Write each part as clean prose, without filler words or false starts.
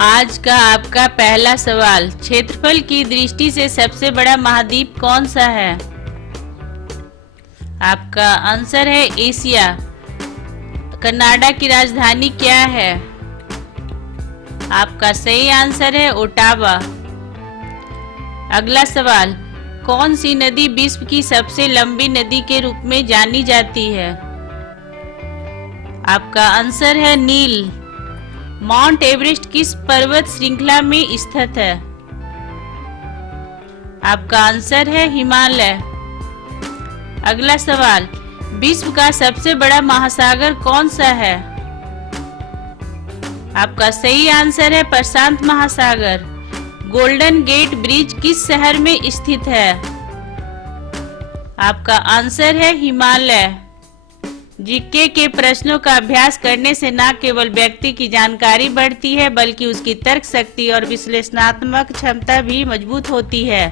आज का आपका पहला सवाल, क्षेत्रफल की दृष्टि से सबसे बड़ा महाद्वीप कौन सा है? आपका आंसर है एशिया। कनाडा की राजधानी क्या है? आपका सही आंसर है ओटावा। अगला सवाल, कौन सी नदी विश्व की सबसे लंबी नदी के रूप में जानी जाती है? आपका आंसर है नील। माउंट एवरेस्ट किस पर्वत श्रृंखला में स्थित है? आपका आंसर है हिमालय। अगला सवाल, विश्व का सबसे बड़ा महासागर कौन सा है? आपका सही आंसर है प्रशांत महासागर। गोल्डन गेट ब्रिज किस शहर में स्थित है? आपका आंसर है हिमालय। जीके के प्रश्नों का अभ्यास करने से न केवल व्यक्ति की जानकारी बढ़ती है बल्कि उसकी तर्क शक्ति और विश्लेषणात्मक क्षमता भी मजबूत होती है।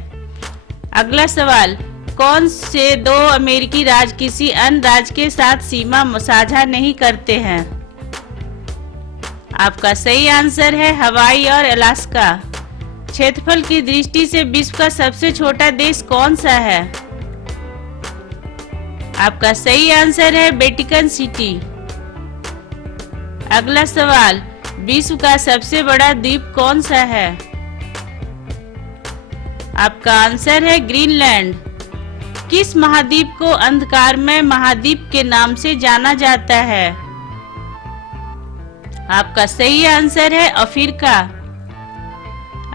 अगला सवाल, कौन से दो अमेरिकी राज्य किसी अन्य राज्य के साथ सीमा साझा नहीं करते हैं? आपका सही आंसर है हवाई और अलास्का। क्षेत्रफल की दृष्टि से विश्व का सबसे छोटा देश कौन सा है? आपका सही आंसर है वेटिकन सिटी। अगला सवाल, विश्व का सबसे बड़ा द्वीप कौन सा है? आपका आंसर है ग्रीनलैंड। किस महाद्वीप को अंधकारमय महाद्वीप के नाम से जाना जाता है? आपका सही आंसर है अफ्रीका।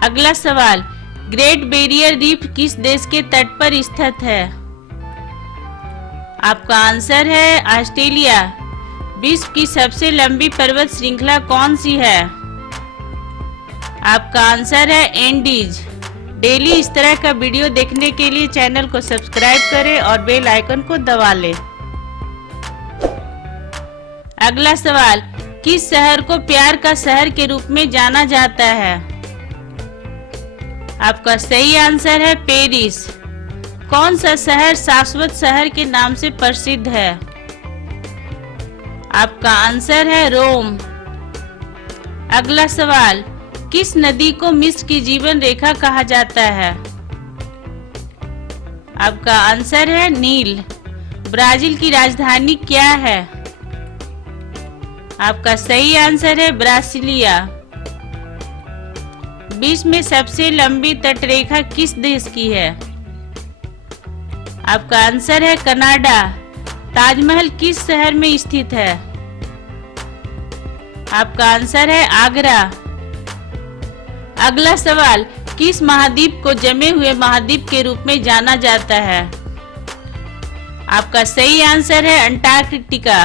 अगला सवाल, ग्रेट बैरियर रीफ किस देश के तट पर स्थित है? आपका आंसर है ऑस्ट्रेलिया। विश्व की सबसे लंबी पर्वत श्रृंखला कौन सी है? आपका आंसर है एंडीज। डेली इस तरह का वीडियो देखने के लिए चैनल को सब्सक्राइब करें और बेल आइकन को दबा लें। अगला सवाल, किस शहर को प्यार का शहर के रूप में जाना जाता है? आपका सही आंसर है पेरिस। कौन सा शहर शाश्वत शहर के नाम से प्रसिद्ध है? आपका आंसर है रोम। अगला सवाल, किस नदी को मिस्र की जीवन रेखा कहा जाता है? आपका आंसर है नील। ब्राजील की राजधानी क्या है? आपका सही आंसर है ब्रासिलिया। विश्व में सबसे लंबी तटरेखा किस देश की है? आपका आंसर है कनाडा। ताजमहल किस शहर में स्थित है? आपका आंसर है आगरा। अगला सवाल, किस महाद्वीप को जमे हुए महाद्वीप के रूप में जाना जाता है? आपका सही आंसर है अंटार्कटिका।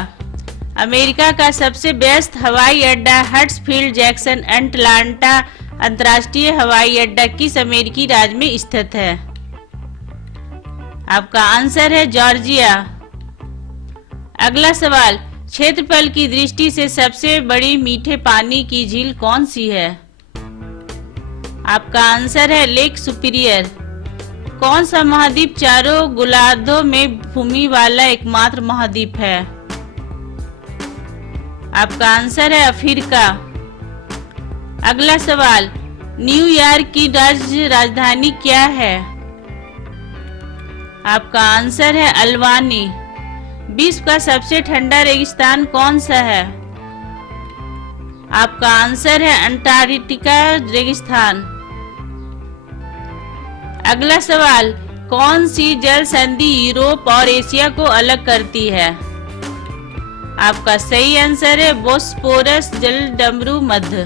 अमेरिका का सबसे व्यस्त हवाई अड्डा हट्सफील्ड जैक्सन अटलांटा अंतर्राष्ट्रीय हवाई अड्डा किस अमेरिकी राज्य में स्थित है? आपका आंसर है जॉर्जिया। अगला सवाल, क्षेत्रफल की दृष्टि से सबसे बड़ी मीठे पानी की झील कौन सी है? आपका आंसर है लेक सुपीरियर। कौन सा महाद्वीप चारों गोलार्धों में भूमि वाला एकमात्र महाद्वीप है? आपका आंसर है अफ्रीका। अगला सवाल, न्यूयॉर्क की राज्य राजधानी क्या है? आपका आंसर है अल्बानी। विश्व का सबसे ठंडा रेगिस्तान कौन सा है? आपका आंसर है अंटार्कटिका रेगिस्तान। अगला सवाल, कौन सी जल संधि यूरोप और एशिया को अलग करती है? आपका सही आंसर है बोस्पोरस जलडमरू मध्य।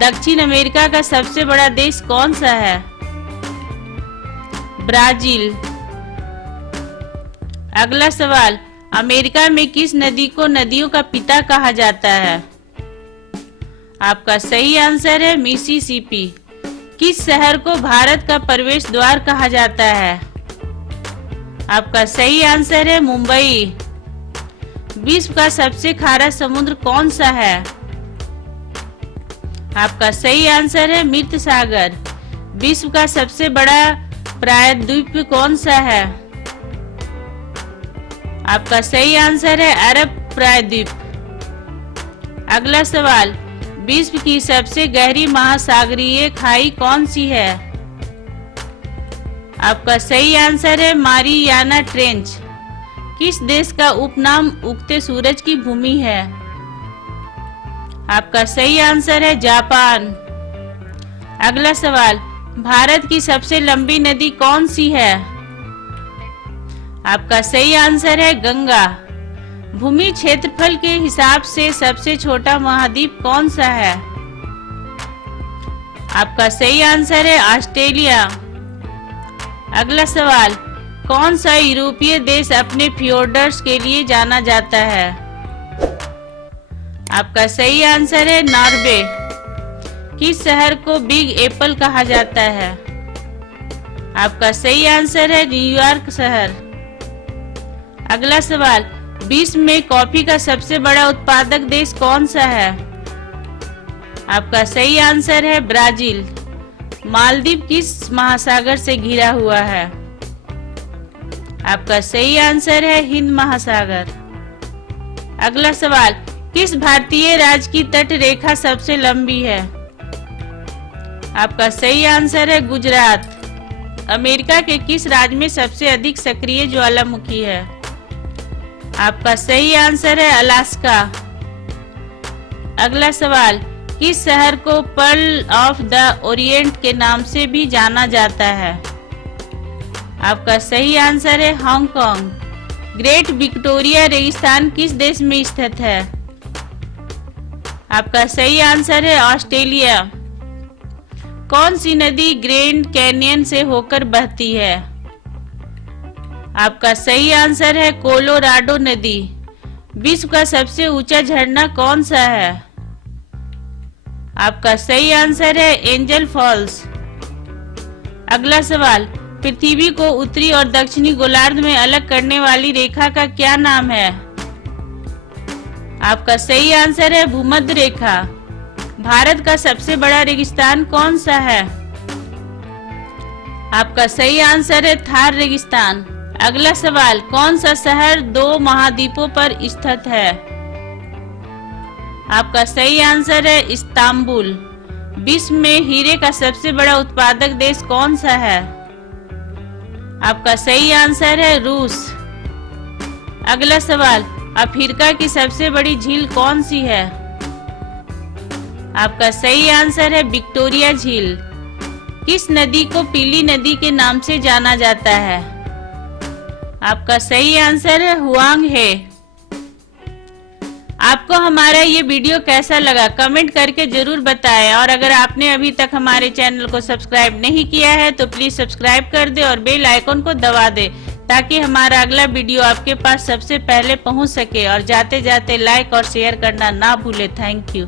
दक्षिण अमेरिका का सबसे बड़ा देश कौन सा है? ब्राजील। अगला सवाल, अमेरिका में किस नदी को नदियों का पिता कहा जाता है? आपका सही आंसर है मिसिसिपी। किस शहर को भारत का प्रवेश द्वार कहा जाता है? आपका सही आंसर है मुंबई। विश्व का सबसे खारा समुद्र कौन सा है? आपका सही आंसर है मृत सागर। विश्व का सबसे बड़ा प्रायद्वीप कौन सा है? आपका सही आंसर है अरब प्रायद्वीप। अगला सवाल, विश्व की सबसे गहरी महासागरीय खाई कौन सी है? आपका सही आंसर है मारियाना ट्रेंच। किस देश का उपनाम उगते सूरज की भूमि है? आपका सही आंसर है जापान। अगला सवाल, भारत की सबसे लंबी नदी कौन सी है? आपका सही आंसर है गंगा। भूमि क्षेत्रफल के हिसाब से सबसे छोटा महाद्वीप कौन सा है? आपका सही आंसर है ऑस्ट्रेलिया। अगला सवाल, कौन सा यूरोपीय देश अपने फ्योर्ड्स के लिए जाना जाता है? आपका सही आंसर है नॉर्वे। किस शहर को बिग एप्पल कहा जाता है? आपका सही आंसर है न्यूयॉर्क शहर। अगला सवाल, विश्व में कॉफी का सबसे बड़ा उत्पादक देश कौन सा है? आपका सही आंसर है ब्राजील। मालदीव किस महासागर से घिरा हुआ है? आपका सही आंसर है हिंद महासागर। अगला सवाल, किस भारतीय राज्य की तट रेखा सबसे लंबी है? आपका सही आंसर है गुजरात। अमेरिका के किस राज्य में सबसे अधिक सक्रिय ज्वालामुखी है? आपका सही आंसर है अलास्का। अगला सवाल, किस शहर को पर्ल ऑफ द ओरिएंट के नाम से भी जाना जाता है? आपका सही आंसर है हांगकांग। ग्रेट विक्टोरिया रेगिस्तान किस देश में स्थित है? आपका सही आंसर है ऑस्ट्रेलिया। कौन सी नदी ग्रैंड कैनियन से होकर बहती है? आपका सही आंसर है कोलोराडो नदी। विश्व का सबसे ऊंचा झरना कौन सा है? आपका सही आंसर है एंजल फॉल्स। अगला सवाल, पृथ्वी को उत्तरी और दक्षिणी गोलार्ध में अलग करने वाली रेखा का क्या नाम है? आपका सही आंसर है भूमध्य रेखा। भारत का सबसे बड़ा रेगिस्तान कौन सा है? आपका सही आंसर है थार रेगिस्तान। अगला सवाल, कौन सा शहर 2 महाद्वीपों पर स्थित है? आपका सही आंसर है इस्तांबुल। विश्व में हीरे का सबसे बड़ा उत्पादक देश कौन सा है? आपका सही आंसर है रूस। अगला सवाल, अफ्रीका की सबसे बड़ी झील कौन सी है? आपका सही आंसर है विक्टोरिया झील। किस नदी को पीली नदी के नाम से जाना जाता है? आपका सही आंसर है हुआंग है। आपको हमारा ये वीडियो कैसा लगा कमेंट करके जरूर बताएं, और अगर आपने अभी तक हमारे चैनल को सब्सक्राइब नहीं किया है तो प्लीज सब्सक्राइब कर दे और बेल आइकन को दबा दे, ताकि हमारा अगला वीडियो आपके पास सबसे पहले पहुंच सके। और जाते जाते लाइक और शेयर करना ना भूले। Thank you.